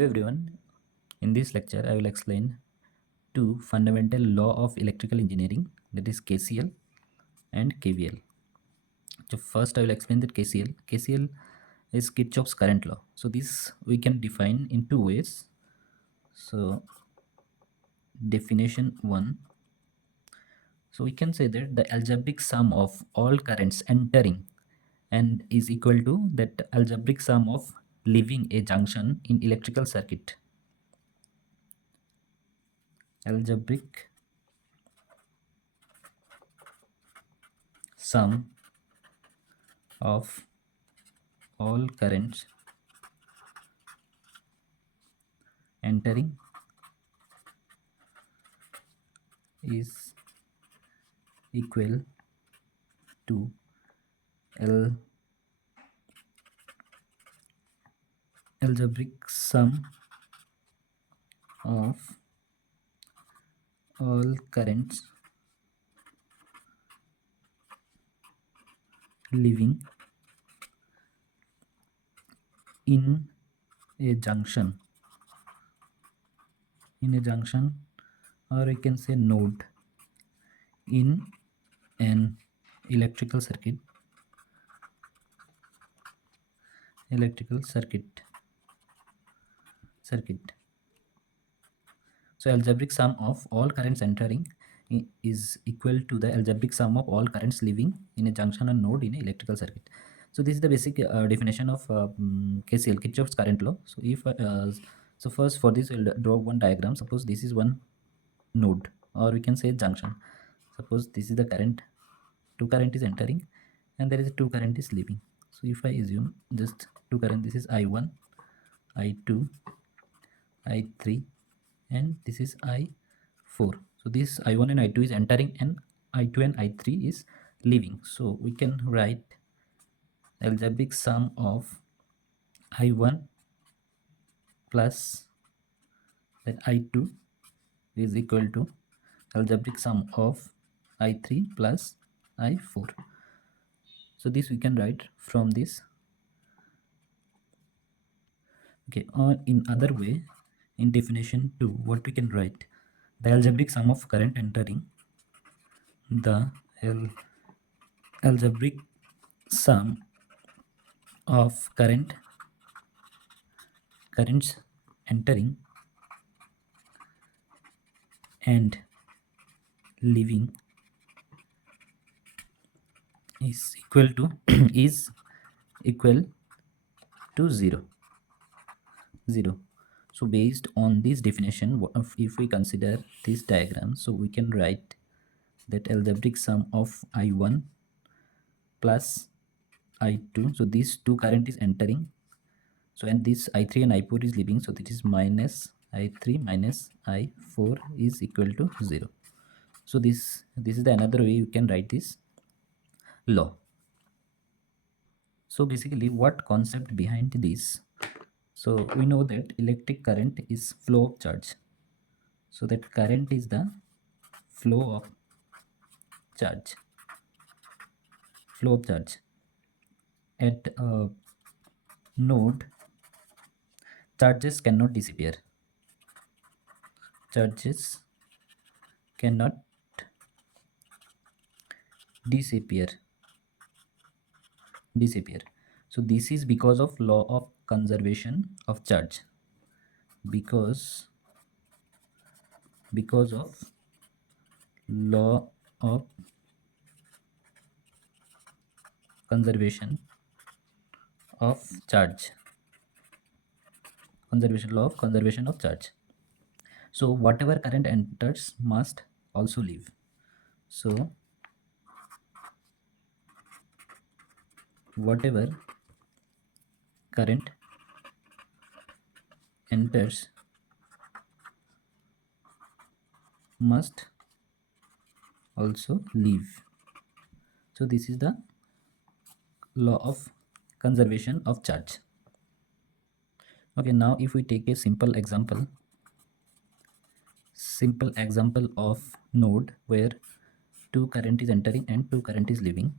Hello everyone. In this lecture, I will explain two fundamental law of electrical engineering, that is KCL and KVL. So first, I will explain that KCL. KCL is Kirchhoffs current law. So this we can define in two ways. So definition one. So we can say that the algebraic sum of all currents entering and is equal to that algebraic sum of leaving a junction in electrical circuit. Algebraic sum of all currents entering is equal to L algebraic sum of all currents leaving in a junction or I can say node in an electrical circuit circuit. So algebraic sum of all currents entering is equal to the algebraic sum of all currents leaving in a junction or node in an electrical circuit. So this is the basic definition of KCL, Kirchhoff's current law. So if so first for this we'll draw one diagram. Suppose this is one node or we can say junction. Suppose this is the current, two current is entering and there is two current is leaving. So if I assume just two current, this is I1, I2, I3 and this is I4. So this I1 and I2 is entering and I2 and I3 is leaving. So we can write algebraic sum of I1 plus that I2 is equal to algebraic sum of I3 plus I4. So this we can write from this. Okay, or in other way, in definition 2, what we can write, the algebraic sum of current entering, the algebraic sum of currents entering and leaving is equal to is equal to 0. So based on this definition, if we consider this diagram, so we can write that algebraic sum of I1 plus I2, so these two current is entering, so and this I3 and I4 is leaving, so this is minus I3 minus I4 is equal to 0. So this is the another way you can write this law. So basically what concept behind this, so we know that electric current is flow of charge, so that current is the flow of charge at a node. Charges cannot disappear disappear. So this is because of law of conservation of charge, because of law of conservation of charge, conservation of charge. So whatever current enters must also leave. So whatever current enters must also leave. So this is the law of conservation of charge. Okay, now if we take a simple example of node where two current is entering and two current is leaving.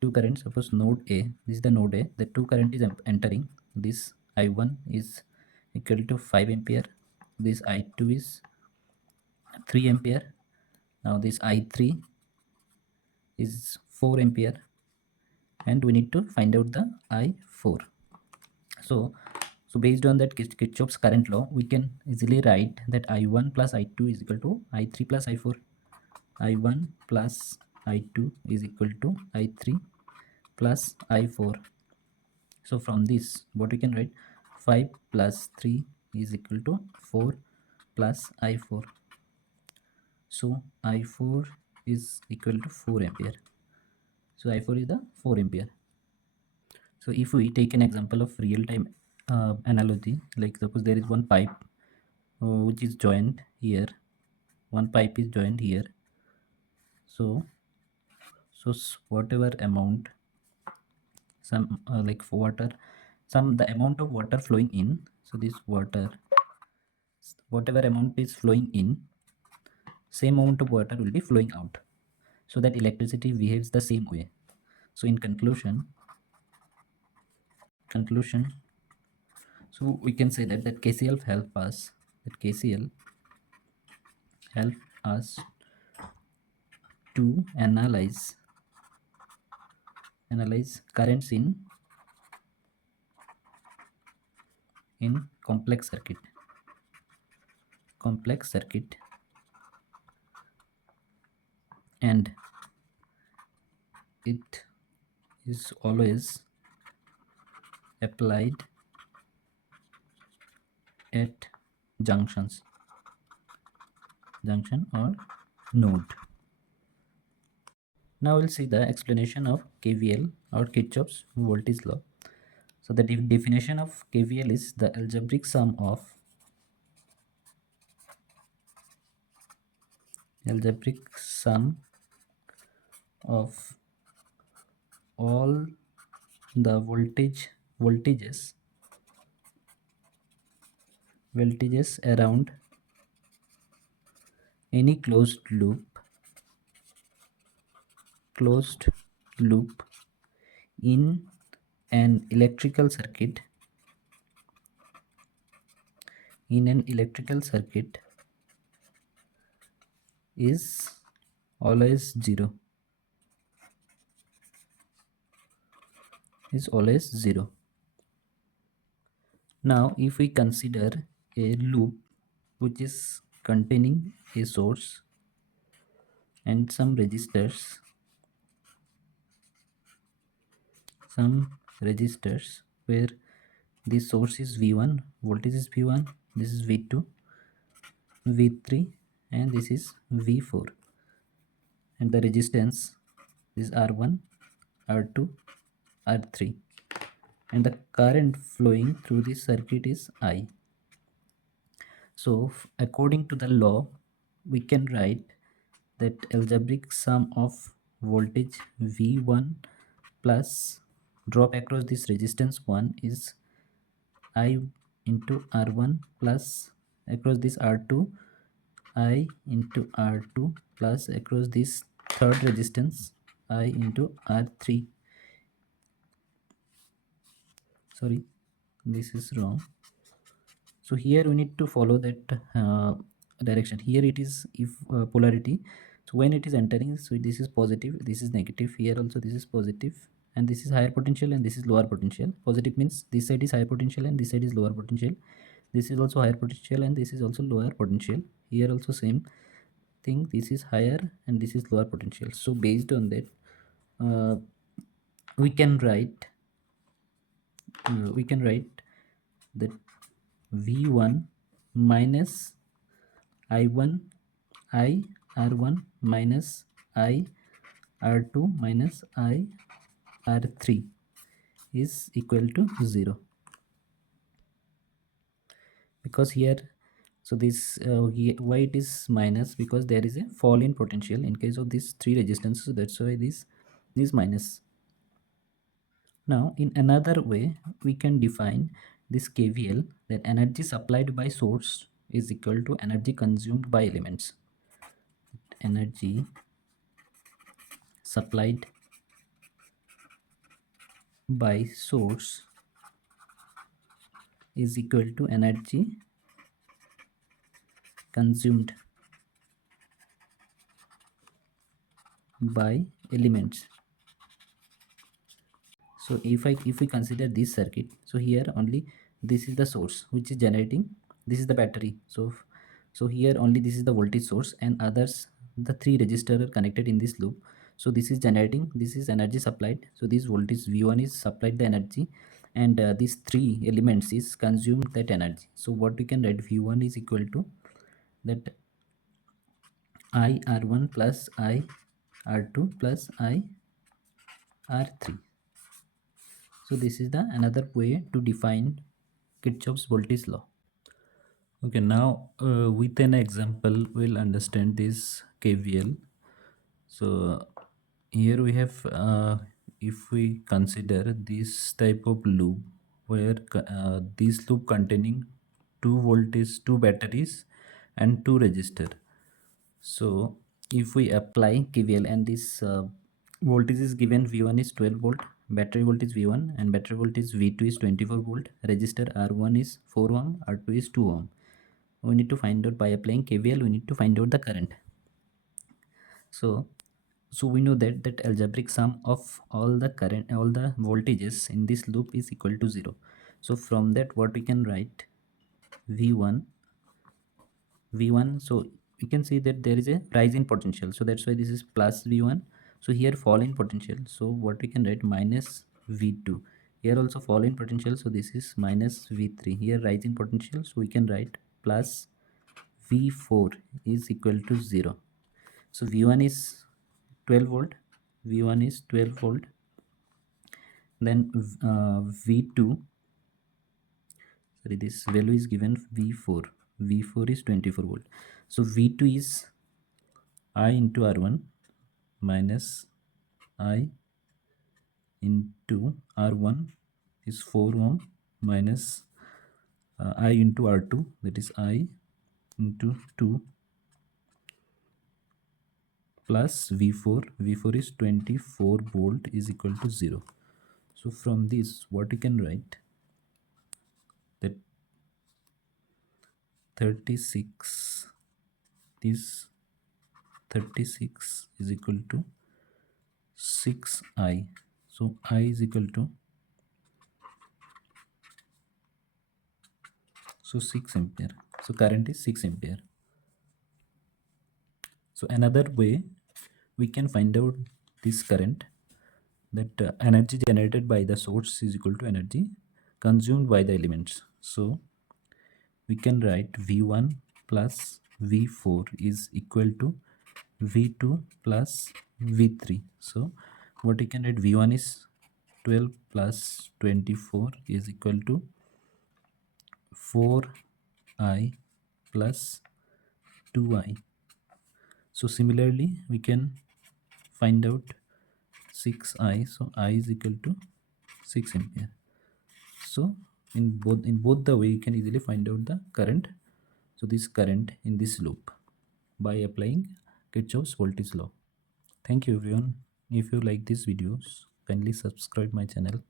Two currents, suppose node A, this is the node A, the two current is entering, this I1 is equal to 5 ampere. This I2 is 3 ampere. Now this I3 is 4 ampere, and we need to find out the I4. So based on that Kirchhoff's current law, we can easily write that I1 plus I2 is equal to I3 plus I4. I1 plus I2 is equal to I3 plus I4. So from this, what we can write, 5 plus 3 is equal to 4 plus I4. So I4 is equal to 4 ampere. So I4 is the 4 ampere. So if we take an example of real-time analogy, like suppose there is one pipe which is joined here. One pipe is joined here. So whatever amount, some like water, the amount of water flowing in. So this water, whatever amount is flowing in, same amount of water will be flowing out. So that electricity behaves the same way. So in conclusion, so we can say that KCL help us. That KCL help us to analyze currents in complex circuit, and it is always applied at junction or node. Now we'll see the explanation of KVL or Kirchhoff's voltage law. So the definition of KVL is the algebraic sum of all the voltages around any closed loop in an electrical circuit is always zero. Now if we consider a loop which is containing a source and some resistors where the source is V1, voltage is V1, this is V2, V3, and this is V4, and the resistance is R1, R2, R3, and the current flowing through this circuit is I. So according to the law, we can write that algebraic sum of voltage V1 plus drop across this resistance 1 is I into R1 plus across this R2 I into R2 plus across this third resistance I into R3. Sorry, this is wrong. So here we need to follow that direction. Here it is if polarity. So when it is entering, so this is positive, this is negative. Here also this is positive, and this is higher potential and this is lower potential. Positive means this side is higher potential and this side is lower potential. This is also higher potential and this is also lower potential. Here also same thing, this is higher and this is lower potential. So based on that, uh, we can write that V1 minus I1 I R1 minus I R2 minus I R3 is equal to 0, because here, so this why it is minus, because there is a fall in potential in case of these three resistances, so that's why this is minus. Now in another way we can define this KVL, that energy supplied by source is equal to energy consumed by elements. Energy supplied by source is equal to energy consumed by elements. So if we consider this circuit, so here only this is the source which is generating, this is the battery. So here only this is the voltage source, and others, the three resistors are connected in this loop. So this is generating, this is energy supplied. So this voltage V1 is supplied the energy, and these three elements is consumed that energy. So what we can write, V1 is equal to that I R1 plus I R2 plus I R3. So this is the another way to define Kirchhoff's voltage law. Okay, now with an example, we'll understand this KVL. So here we have, if we consider this type of loop where this loop containing two voltage, two batteries, and two resistor. So if we apply KVL, and this voltage is given, V1 is 12 volt, battery voltage V1, and battery voltage V2 is 24 volt, resistor R1 is 4 ohm, R2 is 2 ohm. We need to find out, by applying KVL, we need to find out the current. So we know that algebraic sum of all the current, all the voltages in this loop is equal to 0. So from that, what we can write, V1, so we can see that there is a rise in potential, so that's why this is plus V1. So here fall in potential, so what we can write, minus V2. Here also fall in potential, so this is minus V3. Here rise in potential, so we can write plus V4 is equal to 0. So V1 is 12 volt, V1 is 12 volt, then V2, sorry, this value is given V4 is 24 volt. So V2 is I into R1 minus I into R1 is 4 ohm minus I into R2, that is I into 2 plus V4 is 24 volt is equal to 0. So from this, what we can write, that 36 is 36 is equal to 6I. So I is equal to, so 6 ampere. So current is 6 ampere. So another way we can find out this current, that energy generated by the source is equal to energy consumed by the elements. So we can write V1 plus V4 is equal to V2 plus V3. So what we can write, V1 is 12 plus 24 is equal to 4I plus 2I. So similarly, we can find out 6I. So I is equal to 6 ampere. So in both the way, you can easily find out the current. So this current in this loop by applying Kirchhoff's voltage law. Thank you everyone. If you like these videos, kindly subscribe my channel.